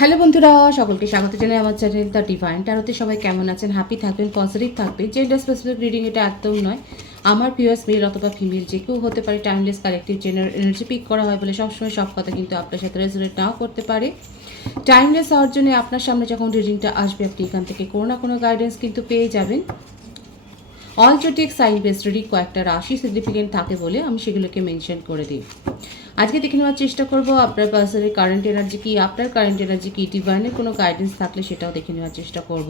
Hello বন্ধুরা, সকলকে স্বাগত জানাই আমার চ্যানেল দ্য ডিভাইন ট্যারোতে। সবাই কেমন আছেন? হ্যাপি থাকবেন, পজিটিভ থাকবেন। জেন্ডার স্পেসিফিক রিডিং এটা একদম নয়। আমার ভিউয়ার্স মেল অথবা ফিমেল যে কেউ হতে পারে। Timeless collective general energy pick করা হয় বলে সবসময় সব কথা কিন্তু আপনার সাথে রেজোনেট নাও করতে পারে। টাইমলেস হওয়ার জন্য আপনার সামনে যখন রিডিংটা আসবে আপনি এখান থেকে কোনো না কোনো গাইডেন্স কিন্তু পেয়ে যাবেন। অল জোটিক সাইন বেস রিডিং কয়েকটা রাশি সিগনিফিকেন্ট থাকে বলে আমি সেগুলোকে মেনশন করে দিই। আজকে দেখে নেওয়ার চেষ্টা করবো আপনার পার্সনের কারেন্ট এনার্জি কি, আপনার কারেন্ট এনার্জি কি, ডিভাইনের কোনো গাইডেন্স থাকলে সেটাও দেখে নেওয়ার চেষ্টা করব।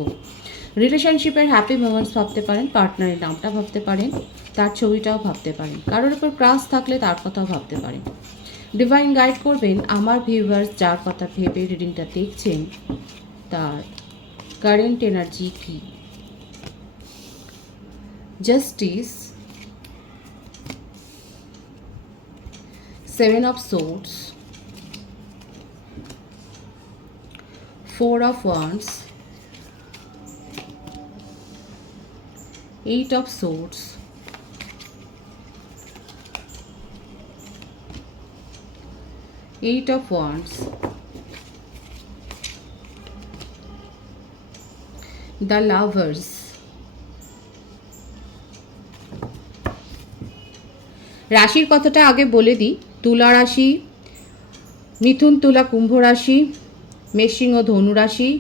রিলেশনশিপের হ্যাপি মোমেন্টস ভাবতে পারেন, পার্টনারের নামটা ভাবতে পারেন, তার ছবিটাও ভাবতে পারেন, কারোর উপর ক্রাশ থাকলে তার কথাও ভাবতে পারেন। ডিভাইন গাইড করবেন আমার ভিউয়ার্স যার কথা ভেবে রিডিংটা দেখছেন তার কারেন্ট এনার্জি কি। Justice, Seven of Swords, Four of Wands, Eight of Swords, Eight of Wands, The Lovers. রাশির কথাটা আগে বলে দিই। তুলা রাশি, মিথুন, তুলা, কুম্ভ রাশি, মেষ, সিংহ, ধনু রাশি।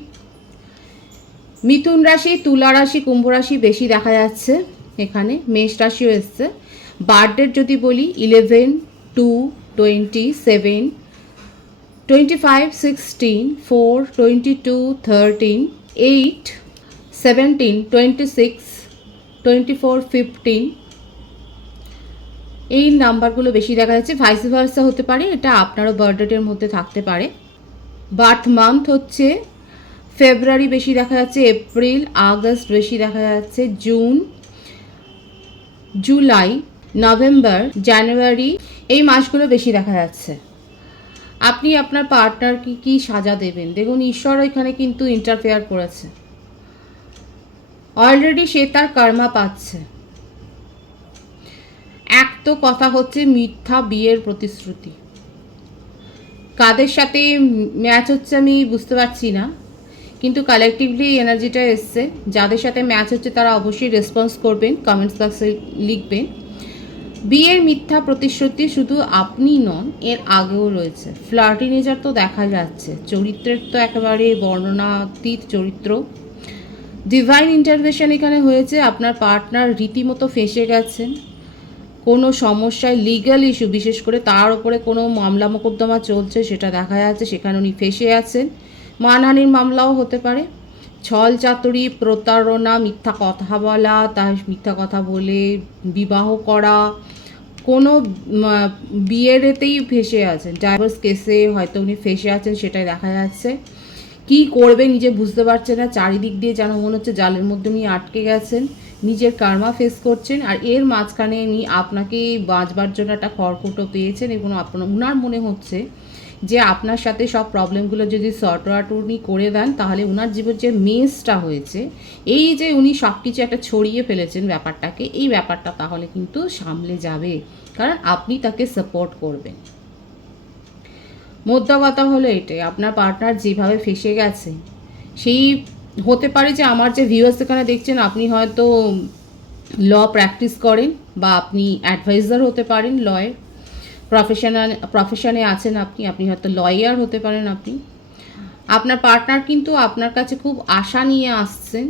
মিথুন রাশি, তুলা রাশি, কুম্ভ রাশি বেশি দেখা যাচ্ছে এখানে। মেষ রাশিও এসছে। বার্থডেট যদি বলি 11, 2, 27, 25, 16, 4, 22, 13, 8, 17, 26, 24, 15 এই নাম্বারগুলো বেশি দেখা যাচ্ছে। ভাইস ভার্সা হতে পারে, এটা আপনারও বার্থডেটের মধ্যে থাকতে পারে। বার্থ মান্থ হচ্ছে ফেব্রুয়ারি বেশি দেখা যাচ্ছে, এপ্রিল, আগস্ট বেশি দেখা যাচ্ছে, জুন, জুলাই, নভেম্বর, জানুয়ারি এই মাসগুলো বেশি দেখা যাচ্ছে। আপনি আপনার পার্টনারকে কি সাজা দেবেন? দেখুন, ঈশ্বর এখানে কিন্তু ইন্টারফেয়ার করেছে। অলরেডি সে তার কর্মা পাচ্ছে। এক তো কথা হচ্ছে মিথ্যা বিয়ের প্রতিশ্রুতি। কাদের সাথে ম্যাচ হচ্ছে আমি বুঝতে পারছি না, কিন্তু কালেকটিভলি এনার্জিটা এসছে। যাদের সাথে ম্যাচ হচ্ছে তারা অবশ্যই রেসপন্স করবেন, কমেন্টস বক্সে লিখবেন। বিয়ের মিথ্যা প্রতিশ্রুতি শুধু আপনি নন, এর আগেও রয়েছে। ফ্লার্টি নেচার তো দেখা যাচ্ছে, চরিত্রের তো একেবারে বর্ণনাতীত চরিত্র। ডিভাইন ইন্টারভেনশন এখানে হয়েছে। আপনার পার্টনার রীতিমতো ফেঁসে গেছেন কোনো সমস্যায়, লিগ্যাল ইস্যু বিশেষ করে তার উপরে কোনো মামলা মোকদ্দমা চলছে সেটা দেখা যাচ্ছে, সেখানে উনি ফেঁসে আছেন। মানহানির মামলাও হতে পারে। ছল চাতুরি, প্রতারণা, মিথ্যা কথা বলা, তার মিথ্যা কথা বলে বিবাহ করা, কোনো বিয়ের এতেই ফেঁসে আছেন। ডাইভোর্স কেসে হয়তো উনি ফেঁসে আছেন, সেটাই দেখা যাচ্ছে। কি করবে নিজে বুঝতে পারছে না, চারিদিক দিয়ে যেন মনে হচ্ছে জালের মধ্যে উনি আটকে গেছেন, নিজের কার্মা ফেস করছেন। আর এর মাঝখানে উনি আপনাকে বাঁচবার জন্য একটা খড়কুটো পেয়েছেন এবং উনার মনে হচ্ছে যে আপনার সাথে সব প্রবলেমগুলো যদি সর্ট আউট উনি করে দেন তাহলে উনার জীবন যে মেসটা হয়েছে, এই যে উনি সব কিছু একটা ছড়িয়ে ফেলেছেন ব্যাপারটাকে, এই ব্যাপারটা তাহলে কিন্তু সামলে যাবে, কারণ আপনি তাকে সাপোর্ট করবেন। মোদ্দা কথা হলো এটাই, আপনার পার্টনার যেভাবে ফেসে গেছে সেই হতে পারে যে আমার যে ভিউয়ার্স এখানে দেখছেন আপনি হয়তো ল প্র্যাকটিস করেন বা আপনি অ্যাডভাইজার হতে পারেন, লয়ের প্রফেশনে আছেন আপনি, আপনি হয়তো লয়ার হতে পারেন। আপনি আপনার পার্টনার কিন্তু আপনার কাছে খুব আশা নিয়ে আসছেন।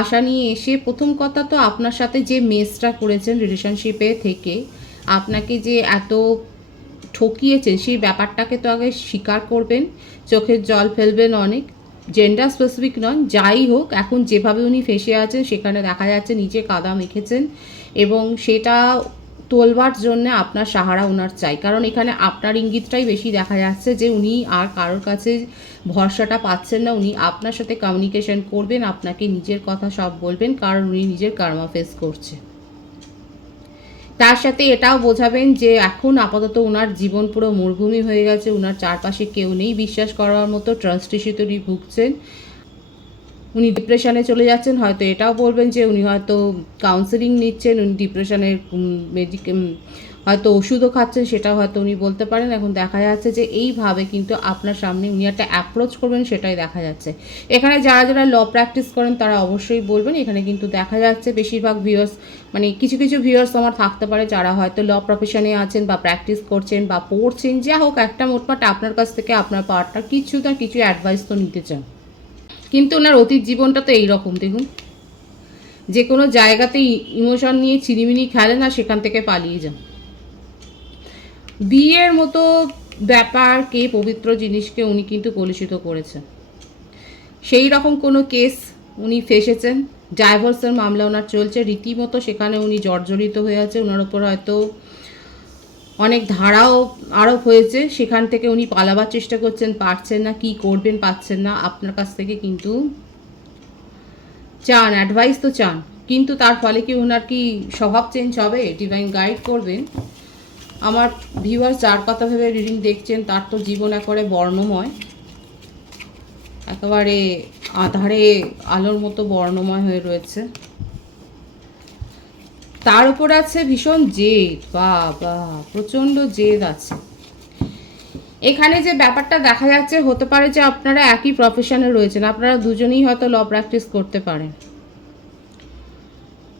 আশা নিয়ে এসে প্রথম কথা তো আপনার সাথে যে মেসটা করেছেন রিলেশনশিপে থেকে, আপনাকে যে এত ঠকিয়েছেন সেই ব্যাপারটাকে তো আগে স্বীকার করবেন, চোখের জল ফেলবেন অনেক। জেন্ডার স্পেসিফিক নয়, যাই হোক, এখন যেভাবে উনি ফেসে আছেন সেখানে দেখা যাচ্ছে নিচে কাদা মেখেছেন এবং সেটা তোলবার জন্য আপনার সাহারা ওনার চাই। কারণ এখানে আপনার ইঙ্গিতটাই বেশি দেখা যাচ্ছে যে উনি আর কারোর কাছে ভরসাটা পাচ্ছেন না। উনি আপনার সাথে কমিউনিকেশন করবেন, আপনাকে নিজের কথা সব বলবেন, কারণ উনি নিজের কর্মা ফেস করছে। তার সাথে এটাও বোঝাবেন যে এখন আপাতত ওনার জীবন পুরো মরুভূমি হয়ে গেছে, ওনার চারপাশে কেউ নেই বিশ্বাস করার মতো, ট্রাস্ট ইস্যুতে উনি ভুগছেন, উনি ডিপ্রেশনে চলে যাচ্ছেন। হয়তো এটাও বলবেন যে উনি হয়তো কাউন্সেলিং নিচ্ছেন, উনি ডিপ্রেশনের হয়তো ওষুধও খাচ্ছেন, সেটাও হয়তো উনি বলতে পারেন। এখন দেখা যাচ্ছে যে এইভাবে কিন্তু আপনার সামনে উনি একটা অ্যাপ্রোচ করবেন, সেটাই দেখা যাচ্ছে। এখানে যারা যারা ল প্র্যাকটিস করেন তারা অবশ্যই বলবেন। এখানে কিন্তু দেখা যাচ্ছে বেশিরভাগ ভিউয়ার্স, মানে কিছু কিছু ভিউয়ার্স আমার থাকতে পারে যারা হয়তো ল প্রফেশনে আছেন বা প্র্যাকটিস করছেন বা পড়ছেন, যা হোক একটা মোটমাট আপনার কাছ থেকে আপনার পার্টনার কিছু না কিছু অ্যাডভাইস তো নিতে চান। কিন্তু ওনার অতীত জীবনটা তো এইরকম, দেখুন, যে কোনো জায়গাতে ইমোশন নিয়ে চিনিমিনি খেলেন আর সেখান থেকে পালিয়ে যান। বিয়ের মতো ব্যাপারকে, পবিত্র জিনিসকে উনি কিন্তু কলুষিত করেছেন। সেই রকম কোনো কেস উনি ফেসেছেন, ডাইভোর্সের মামলা ওনার চলছে রীতিমতো, সেখানে উনি জর্জরিত হয়ে আছে। ওনার ওপর হয়তো অনেক ধারাও আরোপ হয়েছে, সেখান থেকে উনি পালাবার চেষ্টা করছেন, পারছেন না, কি করবেন পাচ্ছেন না। আপনার কাছ থেকে কিন্তু চান, অ্যাডভাইস তো চান, কিন্তু তার ফলে কি ওনার কি স্বভাব চেঞ্জ হবে? ডিভাইন গাইড করবেন। আমার ভিউয়ার্স যার কথা ভেবে রিডিং দেখছেন তার তো জীবন একেবারে বর্ণময়, একেবারে আধারে আলোর মতো বর্ণময় হয়ে রয়েছে। তার উপর আছে ভীষণ জেদ, বা প্রচণ্ড জেদ আছে। এখানে যে ব্যাপারটা দেখা যাচ্ছে, হতে পারে যে আপনারা একই প্রফেশনে রয়েছেন, আপনারা দুজনেই হয়তো ল প্র্যাকটিস করতে পারেন,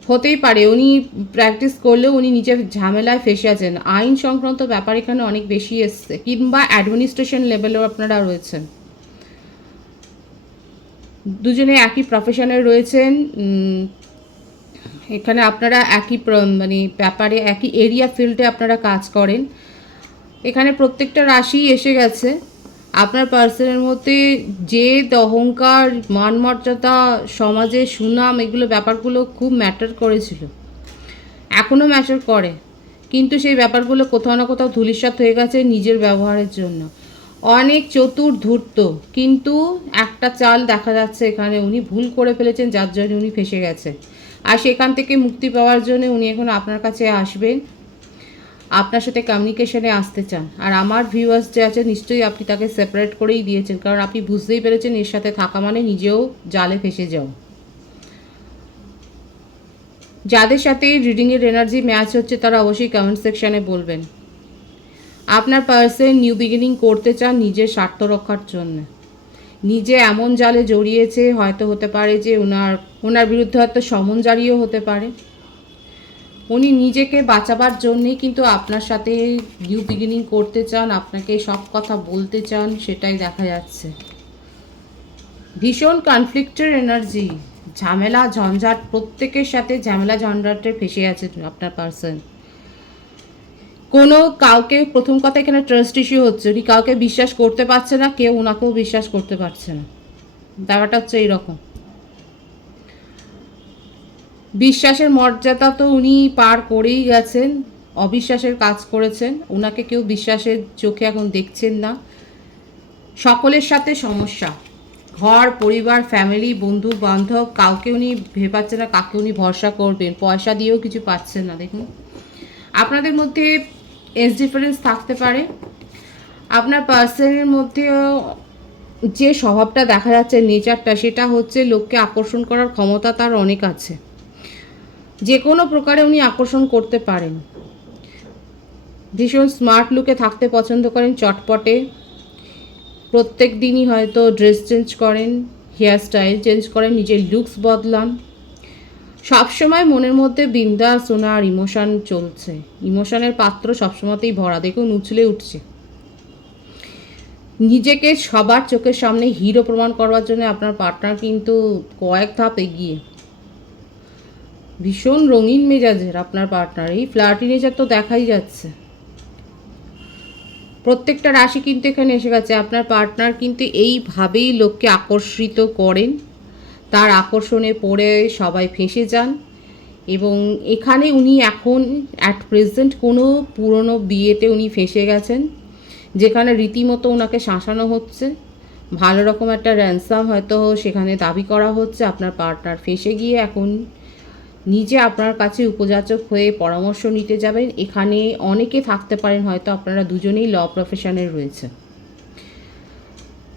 হতেই পারে উনি প্র্যাকটিস করলেও উনি নিজের ঝামেলায় ফেসে আছেন। আইন সংক্রান্ত ব্যাপার এখানে অনেক বেশি এসছে, কিংবা অ্যাডমিনিস্ট্রেশন লেভেলেও আপনারা রয়েছেন, দুজনে একই প্রফেশনে রয়েছেন। এখানে আপনারা একই মানে ব্যাপারে, একই এরিয়া ফিল্ডে আপনারা কাজ করেন। এখানে প্রত্যেকটা রাশি এসে গেছে। আপনার পার্সনের মধ্যে যে অহংকার, মান মর্যাদা, সমাজে সুনাম, এগুলো ব্যাপারগুলো খুব ম্যাটার করেছিল, এখনও ম্যাটার করে, কিন্তু সেই ব্যাপারগুলো কোথাও না কোথাও ধূলিসাৎ হয়ে গেছে নিজের ব্যবহারের জন্য। অনেক চতুর ধূর্ত, কিন্তু একটা চাল দেখা যাচ্ছে এখানে উনি ভুল করে ফেলেছেন, যার জন্য উনি ফেসে গেছে। আর সেখান থেকে মুক্তি পাওয়ার জন্য উনি এখন আপনার কাছে আসবেন, আপনার সাথে কমিউনিকেশনে আসতে চান। আর আমার ভিউয়ার্স যে আছে, নিশ্চয়ই আপনি তাকে সেপারেট করেই দিয়েছেন, কারণ আপনি বুঝতেই পেরেছেন এর সাথে থাকা মানে নিজেও জালে ফেসে যাও। যাদের সাথে রিডিংয়ের এনার্জি ম্যাচ হচ্ছে তারা অবশ্যই কমেন্ট সেকশানে বলবেন। আপনার পার্সন নিউ বিগিনিং করতে চান নিজের স্বার্থ রক্ষার জন্য, নিজে এমন জালে জড়িয়েছে, হয়তো হতে পারে যে ওনার বিরুদ্ধে হয়তো সমন জারিও হতে পারে। উনি নিজেকে বাঁচাবার জন্যেই কিন্তু আপনার সাথে নিউ বিগিনিং করতে চান, আপনাকে সব কথা বলতে চান, সেটাই দেখা যাচ্ছে। ভীষণ কনফ্লিক্টের এনার্জি, ঝামেলা ঝঞ্ঝাট, প্রত্যেকের সাথে ঝামেলা ঝঞ্ঝাটে ফেসে আছে আপনার পার্সন। কোনো কাউকে, প্রথম কথা এখানে ট্রাস্ট ইস্যু হচ্ছে, উনি কাউকে বিশ্বাস করতে পারছে না, কেউ ওনাকেও বিশ্বাস করতে পারছে না। ব্যাপারটা হচ্ছে এইরকম। বিশ্বাসের মর্যাদা তো উনি পার করেই গেছেন, অবিশ্বাসের কাজ করেছেন, ওনাকে কেউ বিশ্বাসের চোখে এখন দেখছেন না। সকলের সাথে সমস্যা, ঘর পরিবার, ফ্যামিলি, বন্ধু বান্ধব, কাউকে উনি ভেবে পাচ্ছেন না কাকে উনি ভরসা করবেন, পয়সা দিয়েও কিছু পাচ্ছেন না। দেখুন, আপনাদের মধ্যে এজ ডিফারেন্স থাকতে পারে। আপনার পার্সনের মধ্যে যে স্বভাবটা দেখা যাচ্ছে, নেচারটা, সেটা হচ্ছে লোককে আকর্ষণ করার ক্ষমতা তার অনেক আছে, যে কোনো প্রকারে উনি আকর্ষণ করতে পারেন। ভীষণ স্মার্ট লুকে থাকতে পছন্দ করেন, চটপটে, প্রত্যেক দিনই হয়তো ড্রেস চেঞ্জ করেন, হেয়ার স্টাইল চেঞ্জ করেন, নিজের লুকস বদলান। সবসময় মনের মধ্যে বিন্দাস ওনার ইমোশন চলছে, ইমোশনের পাত্র সবসময়তেই ভরা, দেখুন উছলে উঠছে। নিজেকে সবার চোখের সামনে হিরো প্রমাণ করবার জন্য আপনার পার্টনার কিন্তু কয়েক ধাপ এগিয়ে। ভীষণ রঙিন মেজাজের আপনার পার্টনার, এই ফ্লার্টি নেচার তো দেখাই যাচ্ছে। প্রত্যেকটা রাশি কিন্তু এখানে এসে গেছে। আপনার পার্টনার কিন্তু এইভাবেই লোককে আকর্ষিত করেন, তার আকর্ষণে পড়ে সবাই ফেঁসে যান। এবং এখানে উনি এখন অ্যাট প্রেজেন্ট কোনো পুরনো বিয়েতে উনি ফেঁসে গেছেন, যেখানে রীতিমতো ওনাকে শাসানো হচ্ছে, ভালো রকম একটা র্যানসাম হয়তো সেখানে দাবি করা হচ্ছে। আপনার পার্টনার ফেঁসে গিয়ে এখন নিজে আপনার কাছে উপযাচক হয়ে পরামর্শ নিতে যাবেন। এখানে অনেকে থাকতে পারেন, হয়তো আপনারা দুজনেই ল প্রফেশনে রয়েছেন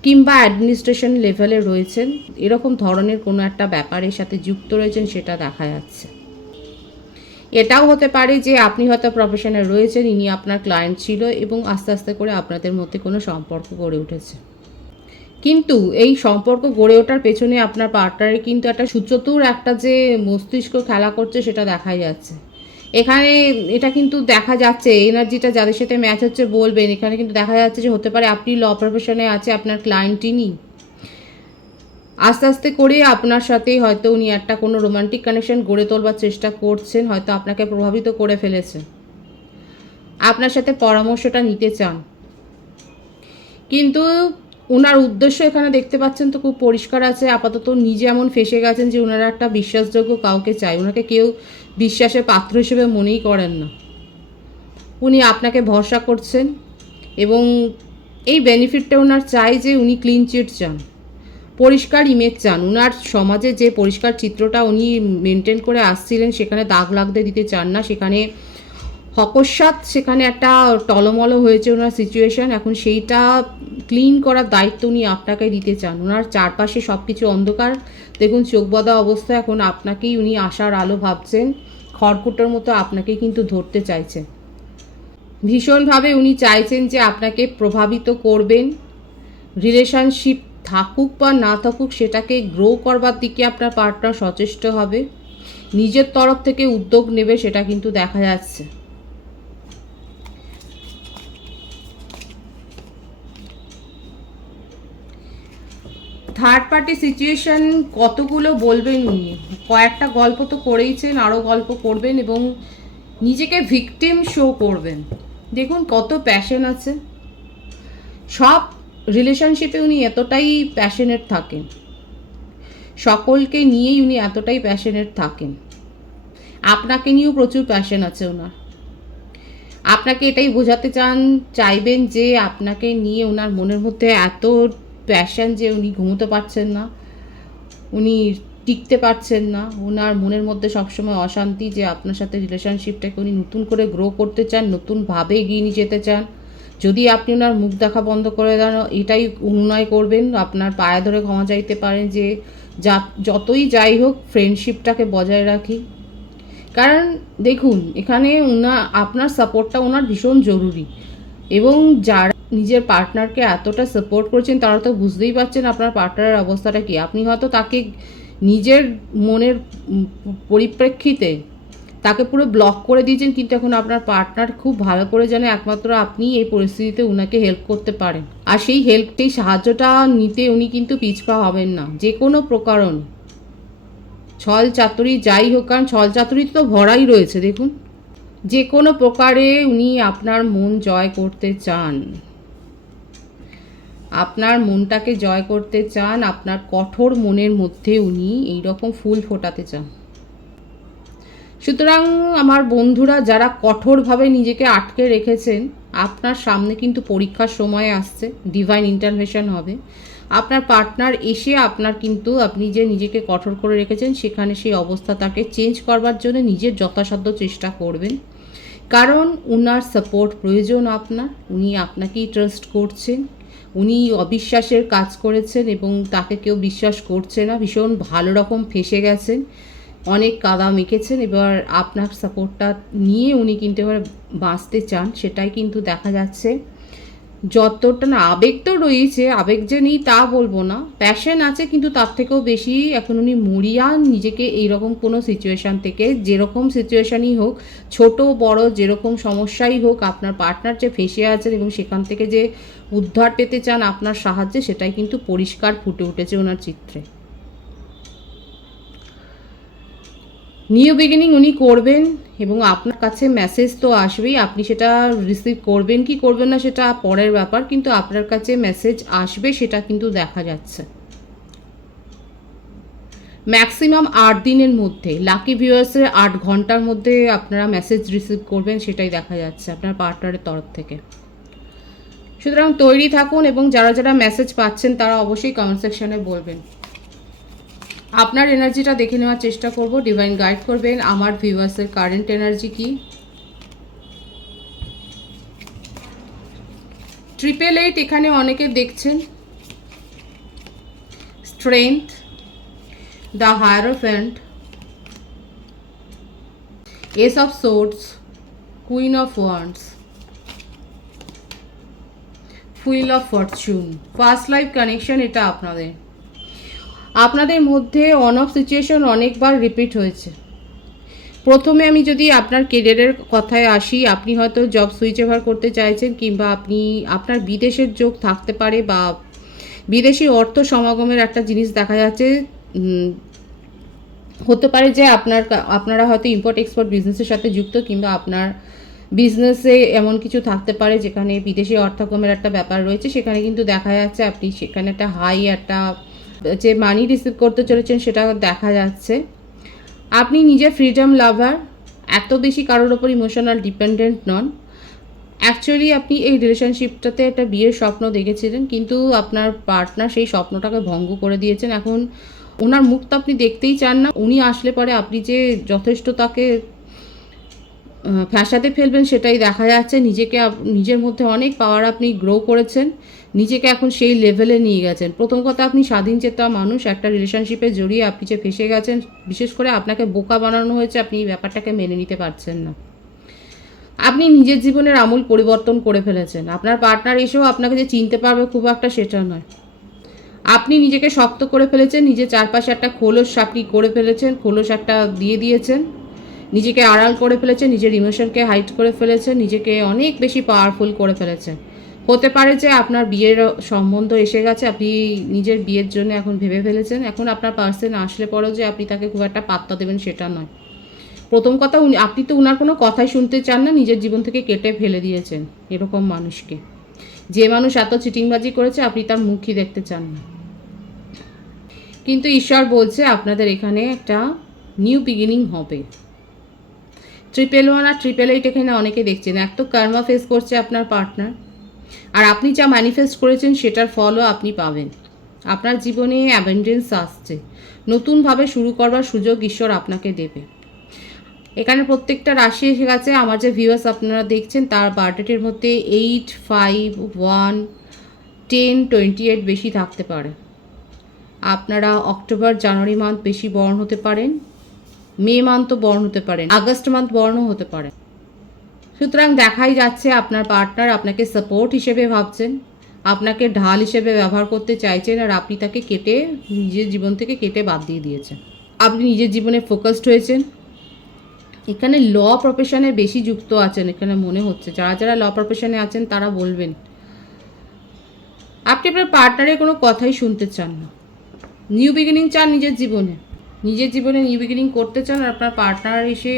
কিংবা অ্যাডমিনিস্ট্রেশন লেভেলে রয়েছেন, এরকম ধরনের কোনো একটা ব্যাপারের সাথে যুক্ত রয়েছেন, সেটা দেখা যাচ্ছে। এটাও হতে পারে যে আপনি হয়তো প্রফেশনে রয়েছেন, ইনি আপনার ক্লায়েন্ট ছিল এবং আস্তে আস্তে করে আপনাদের মধ্যে কোনো সম্পর্ক গড়ে উঠেছে। কিন্তু এই সম্পর্ক গড়ে ওঠার পেছনে আপনার পার্টনারের কিন্তু একটা সুচতুর একটা যে মস্তিষ্ক খেলা করছে সেটা দেখাই যাচ্ছে। এখানে এটা কিন্তু দেখা যাচ্ছে এনার্জিটা যাদের সাথে ম্যাচ হচ্ছে বলবেন, এখানে কিন্তু দেখা যাচ্ছে যে হতে পারে আপনি ল প্রফেশনে আছে, আপনার ক্লায়েন্টই নেই। আস্তে আস্তে করে আপনার সাথে হয়তো উনি একটা কোনো রোমান্টিক কানেকশন গড়ে তোলবার চেষ্টা করছেন, হয়তো আপনাকে প্রভাবিত করে ফেলেছে, আপনার সাথে পরামর্শটা নিতে চান। কিন্তু ওনার উদ্দেশ্য এখানে দেখতে পাচ্ছেন তো খুব পরিষ্কার আছে। আপাতত নিজে এমন ফেঁসে গেছেন যে ওনারা একটা বিশ্বাসযোগ্য কাউকে চায়, ওনাকে কেউ বিশ্বাসের পাত্র হিসেবে মনেই করেন না। উনি আপনাকে ভরসা করছেন এবং এই বেনিফিটটা ওনার চাই যে উনি ক্লিন চিট চান, পরিষ্কার ইমেজ চান। ওনার সমাজে যে পরিষ্কার চিত্রটা উনি মেনটেন করে আসছিলেন সেখানে দাগ লাগতে দিতে চান না। সেখানে হকস্মাত সেখানে একটা টলমলো হয়েছে ওনার সিচুয়েশান, এখন সেইটা ক্লিন করার দায়িত্ব উনি আপনাকে দিতে চান। ওনার চারপাশে সব কিছু অন্ধকার, দেখুন চোখ বাঁধা অবস্থা, এখন আপনাকেই উনি আশার আলো ভাবছেন, খড়কুটোর মতো আপনাকেই কিন্তু ধরতে চাইছেন। ভীষণভাবে উনি চাইছেন যে আপনাকে প্রভাবিত করবেন। রিলেশনশিপ থাকুক বা না থাকুক সেটাকে গ্রো করবার দিকে আপনার পার্টনার সচেষ্ট হবে, নিজের তরফ থেকে উদ্যোগ নেবে, সেটা কিন্তু দেখা যাচ্ছে। থার্ড পার্টি সিচুয়েশন কতগুলো বলবেন উনি, কয়েকটা গল্প তো করেইছেন, আরও গল্প করবেন এবং নিজেকে ভিকটিম শো করবেন। দেখুন কত প্যাশন আছে, সব রিলেশনশিপে উনি এতটাই প্যাশনেট থাকেন, সকলকে নিয়েই উনি এতটাই প্যাশনেট থাকেন। আপনাকে নিয়েও প্রচুর প্যাশন আছে ওনার, আপনাকে এটাই বোঝাতে চাইবেন যে আপনাকে নিয়ে ওনার মনের মধ্যে এত প্যাশন যে উনি ঘুমোতে পারছেন না, উনি টিকতে পারছেন না, ওনার মনের মধ্যে সবসময় অশান্তি যে আপনার সাথে রিলেশনশিপটাকে উনি নতুন করে গ্রো করতে চান, নতুনভাবে এগিয়ে নিয়ে যেতে চান। যদি আপনি ওনার মুখ দেখা বন্ধ করে দেন, এটাই অনুনয় করবেন, আপনার পায়ে ধরে ক্ষমা চাইতে পারেন যে যতই যাই হোক ফ্রেন্ডশিপটাকে বজায় রাখি। কারণ দেখুন এখানে আপনার সাপোর্টটা ওনার ভীষণ জরুরি এবং যারা নিজের পার্টনারকে এতটা সাপোর্ট করছেন তারা তো বুঝতেই পারছেন আপনার পার্টনারের অবস্থাটা কী। আপনি হয়তো তাকে নিজের মনের পরিপ্রেক্ষিতে তাকে পুরো ব্লক করে দিয়েছেন, কিন্তু এখন আপনার পার্টনার খুব ভালো করে জানে একমাত্র আপনি এই পরিস্থিতিতে ওনাকে হেল্প করতে পারেন, আর সেই হেল্পটাই সাহায্যটা নিতে উনি কিন্তু পিছপা হবেন না যে কোনো প্রকারণ। ছল চাতুরি যাই হোক, কারণ ছল চাতুরি তো ভরাই রয়েছে, দেখুন যে কোনো প্রকারে উনি আপনার মন জয় করতে চান, আপনার মনটাকে জয় করতে চান, আপনার কঠোর মনের মধ্যে উনি এইরকম ফুল ফোটাতে চান। সুতরাং আমার বন্ধুরা যারা কঠোরভাবে নিজেকে আটকে রেখেছেন, আপনার সামনে কিন্তু পরীক্ষার সময় আসছে, ডিভাইন ইন্টারভেনশন হবে। আপনার পার্টনার এসে আপনার কিন্তু আপনি যে নিজেকে কঠোর করে রেখেছেন সেখানে সেই অবস্থা তাকে চেঞ্জ করবার জন্য নিজের যথাসাধ্য চেষ্টা করবেন, কারণ ওনার সাপোর্ট প্রয়োজন আপনার। উনি আপনাকেই ট্রাস্ট করছেন, উনি অবিশ্বাসের কাজ করেছেন এবং তাকে কেউ বিশ্বাস করছে না, ভীষণ ভালো রকম ফেঁসে গেছেন, অনেক কাদা মেখেছেন। এবার আপনার সাপোর্টটা নিয়ে উনি কিন্তু এবার বাঁচতে চান, সেটাই কিন্তু দেখা যাচ্ছে। যতটা না আবেগ তো রয়েছে, আবেগ যে নেই তা বলবো না, প্যাশন আছে, কিন্তু তার থেকেও বেশি এখন উনি মরিয়ান নিজেকে এইরকম কোনো সিচুয়েশান থেকে, যেরকম সিচুয়েশানই হোক, ছোট বড় যেরকম সমস্যাই হোক, আপনার পার্টনার যে ফেঁসে আছেন এবং সেখান থেকে যে উদ্ধার পেতে চান আপনার সাহায্যে, সেটাই কিন্তু পরিষ্কার ফুটে উঠেছে ওনার চিত্রে। নিউ বিগিনিং উনি করবেন এবং আপনার কাছে মেসেজ তো আসবেই, আপনি সেটা রিসিভ করবেন কি করবেন না সেটা পরের ব্যাপার, কিন্তু আপনার কাছে মেসেজ আসবে সেটা কিন্তু দেখা যাচ্ছে। ম্যাক্সিমাম 8 দিনের মধ্যে, লাকি ভিউয়ার্সের 8 ঘন্টার মধ্যে আপনারা মেসেজ রিসিভ করবেন, সেটাই দেখা যাচ্ছে আপনার পার্টনারের তরফ থেকে। সুতরাং তৈরি থাকুন এবং যারা যারা মেসেজ পাচ্ছেন তারা অবশ্যই কমেন্ট সেকশনে বলবেন। আপনার এনার্জিটা দেখে নেওয়ার চেষ্টা করব, ডিভাইন গাইড করবেন আমার ভিউয়ার্সের কারেন্ট এনার্জি কি। 888 এখানে অনেকে দেখছেন, strength, the hierophant, ace of swords, queen of wands, wheel of fortune. First life connection এটা আপনাদের মধ্যে অন অফ সিচুয়েশন অনেকবার রিপিট হয়েছে। প্রথমে আমি যদি আপনার কেরিয়ারের কথায় আসি, আপনি হয়তো জব সুইচ ওভার করতে চাইছেন, কিংবা আপনার বিদেশের যোগ থাকতে পারে, বা বিদেশি অর্থ সমাগমের একটা জিনিস দেখা যাচ্ছে। হতে পারে যে আপনারা হয়তো ইম্পোর্ট এক্সপোর্ট বিজনেসের সাথে যুক্ত, কিংবা আপনার বিজনেসে এমন কিছু থাকতে পারে যেখানে বিদেশি অর্থাগমের একটা ব্যাপার রয়েছে। সেখানে কিন্তু দেখা যাচ্ছে আপনি সেখানে একটা যে মানি রিসিভ করতে চলেছেন সেটা দেখা যাচ্ছে। আপনি নিজে ফ্রিডম লাভার, এত বেশি কারোর ওপর ইমোশনাল ডিপেন্ডেন্ট নন। অ্যাকচুয়ালি আপনি এই রিলেশনশিপটাতে একটা বিয়ের স্বপ্ন দেখেছিলেন, কিন্তু আপনার পার্টনার সেই স্বপ্নটাকে ভঙ্গ করে দিয়েছেন। এখন ওনার মুখ তো আপনি দেখতেই চান না। উনি আসলে পরে আপনি যে যথেষ্ট তাকে ফ্যাসাতে ফেলবেন সেটাই দেখা যাচ্ছে। নিজের মধ্যে অনেক পাওয়ার আপনি গ্রো করেছেন, নিজেকে এখন সেই লেভেলে নিয়ে গেছেন। প্রথম কথা, আপনি স্বাধীনচেতা মানুষ। একটা রিলেশনশিপে জড়িয়ে আপনি যে ফেসে গেছেন, বিশেষ করে আপনাকে বোকা বানানো হয়েছে, আপনি এই ব্যাপারটাকে মেনে নিতে পারছেন না। আপনি নিজের জীবনের আমূল পরিবর্তন করে ফেলেছেন। আপনার পার্টনার এসেও আপনাকে যে চিনতে পারবে খুব একটা সেটা নয়। আপনি নিজেকে শক্ত করে ফেলেছেন, নিজের চারপাশে একটা খোলস আপনি করে ফেলেছেন, খোলস একটা দিয়ে দিয়েছেন, নিজেকে আড়াল করে ফেলেছেন, নিজের ইমোশনকে হাইড করে ফেলেছেন, নিজেকে অনেক বেশি পাওয়ারফুল করে ফেলেছেন। হতে পারে যে আপনার বিয়ের সম্বন্ধ এসে গেছে, আপনি নিজের বিয়ের জন্য এখন ভেবে ফেলেছেন। এখন আপনার পার্সন আসলে পরেও যে আপনি তাকে খুব একটা পাত্তা দেবেন সেটা নয়। প্রথম কথা, আপনি তো উনার কোনো কথাই শুনতে চান না, নিজের জীবন থেকে কেটে ফেলে দিয়েছেন এরকম মানুষকে। যে মানুষ এত চিটিংবাজি করেছে আপনি তার মুখই দেখতে চান না। কিন্তু ঈশ্বর বলছে আপনাদের এখানে একটা নিউ বিগিনিং হবে। 111 আর 888 এখানে অনেকে দেখছেন। এক তো কর্মা ফেস করছে আপনার পার্টনার, আর আপনি যা ম্যানিফেস্ট করেছেন সেটার ফলও আপনি পাবেন। আপনার জীবনে অ্যাবেন্ডেন্স আসছে, নতুনভাবে শুরু করবার সুযোগ ঈশ্বর আপনাকে দেবে। এখানে প্রত্যেকটা রাশি এসে গেছে। আমার যে ভিউয়ার্স আপনারা দেখছেন তার বার্থডেটের মধ্যে 8, 5, 1, 10, 28 বেশি থাকতে পারে। আপনারা অক্টোবর জানুয়ারি মান্থ বেশি বর্ণ হতে পারেন, মে মান্থও বর্ণ হতে পারেন, আগস্ট মান্থ বর্ণ হতে পারে। সুতরাং দেখাই যাচ্ছে আপনার পার্টনার আপনাকে সাপোর্ট হিসেবে ভাবছেন, আপনাকে ঢাল হিসেবে ব্যবহার করতে চাইছেন, আর আপনি তাকে নিজের জীবন থেকে কেটে বাদ দিয়ে দিয়েছেন। আপনি নিজের জীবনে ফোকাসড হয়েছেন। এখানে ল প্রফেশনে বেশি যুক্ত আছেন এখানে মনে হচ্ছে। যারা ল প্রফেশনে আছেন তারা বলবেন আপনি আপনার পার্টনারের কোনো কথাই শুনতে চান না। নিউ বিগিনিং চান নিজের জীবনে নিউ বিগিনিং করতে চান, আর আপনার পার্টনার এসে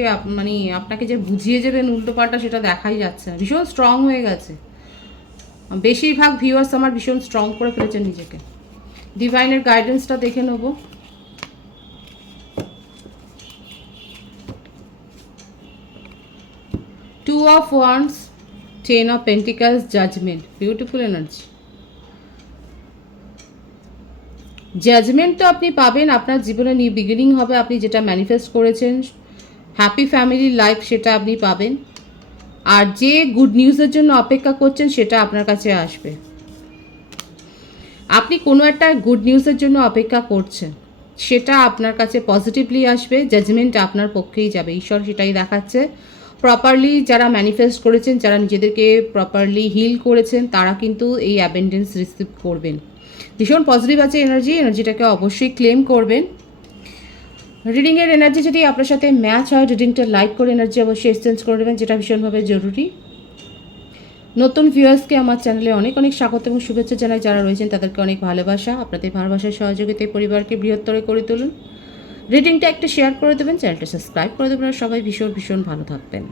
আপনাকে যে বুঝিয়ে যাবেন উল্টোপাল্টা সেটা দেখাই যাচ্ছে না। ভীষণ স্ট্রং হয়ে গেছে বেশিরভাগ ভিউয়ার্স আমার, ভীষণ স্ট্রং করে ফেলেছেন নিজেকে। ডিভাইনের গাইডেন্সটা দেখে নেব। Two of wands, 10 of pentacles, judgement. Beautiful energy. Judgement তো আপনি পাবেন, আপনার জীবনে নিউ বিগিনিং হবে। আপনি যেটা ম্যানিফেস্ট করেছেন, হ্যাপি ফ্যামিলি লাইফ, সেটা আপনি পাবেন। আর যে গুড নিউজের জন্য অপেক্ষা করছেন সেটা আপনার কাছে আসবে। আপনি কোনো একটা গুড নিউজের জন্য অপেক্ষা করছেন, সেটা আপনার কাছে পজিটিভলি আসবে। জাজমেন্ট আপনার পক্ষেই যাবে, ঈশ্বর সেটাই দেখাচ্ছে। প্রপারলি যারা ম্যানিফেস্ট করেছেন, যারা নিজেদেরকে প্রপারলি হিল করেছেন, তারা কিন্তু এই অ্যাবেন্ডেন্স রিসিভ করবেন। ভীষণ পজিটিভ আছে এনার্জিটাকে অবশ্যই ক্লেম করবেন। রিডিংয়ের এনার্জি যদি আপনার সাথে ম্যাচ হয়, রিডিংটা লাইক করে এনার্জি অবশ্যই এক্সচেঞ্জ করে দেবেন, যেটা ভীষণভাবে জরুরি। নতুন ভিউয়ার্সকে আমার চ্যানেলে অনেক অনেক স্বাগত এবং শুভেচ্ছা জানাই। যারা রয়েছেন তাদেরকে অনেক ভালোবাসা। আপনাদের ভালোবাসার সহযোগিতায় পরিবারকে বৃহত্তর করে তুলুন। রিডিংটা একটা শেয়ার করে দেবেন, চ্যানেলটা সাবস্ক্রাইব করে দেবেন, আর সবাই ভীষণ ভীষণ ভালো থাকবেন।